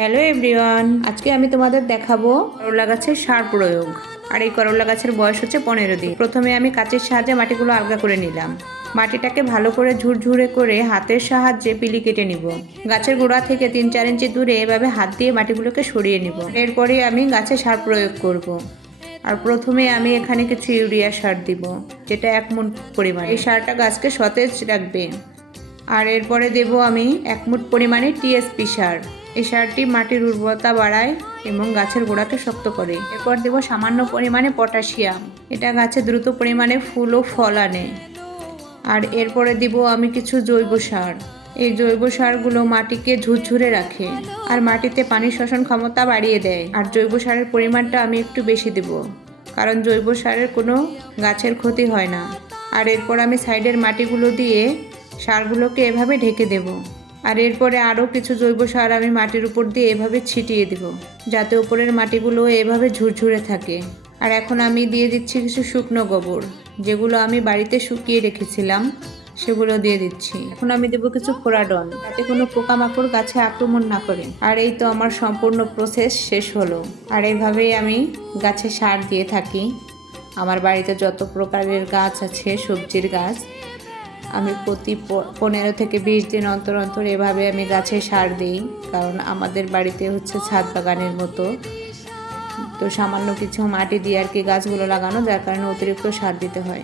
Hello everyone, আজকে আমি তোমাদের দেখাবো করলা গাছের সার প্রয়োগ। আর এই করলা গাছের বয়স হচ্ছে 15 দিন। প্রথমে আমি কাঁচির সাহায্যে মাটিগুলো আলগা করে নিলাম। মাটিটাকে ভালো করে ঝুরঝুরে করে হাতের সাহায্যে পিলি কেটে নিব। গাছের গোড়া থেকে 3-4 ইঞ্চি দূরে এভাবে হাত দিয়ে মাটিগুলোকে সরিয়ে নিব। এরপরে আমি গাছে সার প্রয়োগ করব। আর প্রথমে আমি এখানে কিছু ইউরিয়া সার দিব, যেটা 1 মুঠ পরিমাণ। এই সারটা গাছকে সতেজ রাখবে। আর এরপরে দেব আমি 1 মুঠ পরিমাণে টিএসপি সার। এই সারটি মাটির উর্বরতা বাড়ায় এবং গাছের গোড়াকে শক্ত করে। এরপর দেব সামান্য পরিমাণে পটাশিয়াম, এটা গাছে দ্রুত পরিমাণে ফুল ও ফল আনে। আর এরপরে দিব আমি কিছু জৈব সার। এই জৈব সারগুলো মাটিকে ঝুরঝুরে রাখে আর মাটিতে পানি শোষণ ক্ষমতা বাড়িয়ে দেয়। আর জৈব সারের পরিমাণটা আমি একটু বেশি দেব, কারণ জৈব সারের কোনো গাছের ক্ষতি হয় না। আর এরপর আমি সাইডের মাটিগুলো দিয়ে সারগুলোকে এভাবে ঢেকে দেব। আর এরপরে আরও কিছু জৈব সার আমি মাটির উপর দিয়ে এভাবে ছিটিয়ে দেব, যাতে উপরের মাটিগুলো এভাবে ঝুরঝুরে থাকে। আর এখন আমি দিয়ে দিচ্ছি কিছু শুকনো গোবর, যেগুলো আমি বাড়িতে শুকিয়ে রেখেছিলাম, সেগুলো দিয়ে দিচ্ছি। এখন আমি দেবো কিছু ফোরাডন, যাতে কোনো পোকামাকড় গাছে আক্রমণ না করে। আর এই তো আমার সম্পূর্ণ প্রসেস শেষ হলো। আর এইভাবেই আমি গাছে সার দিয়ে থাকি। আমার বাড়িতে যত প্রকারের গাছ আছে, সবজির গাছ, আমি প্রতি 15 থেকে 20 দিন অন্তর অন্তর এভাবে আমি গাছে সার দিই। কারণ আমাদের বাড়িতে হচ্ছে ছাদ বাগানের মতো, তো সামান্য কিছু মাটি দিয়ে আর কি গাছগুলো লাগানো, যার কারণে অতিরিক্ত সার দিতে হয়।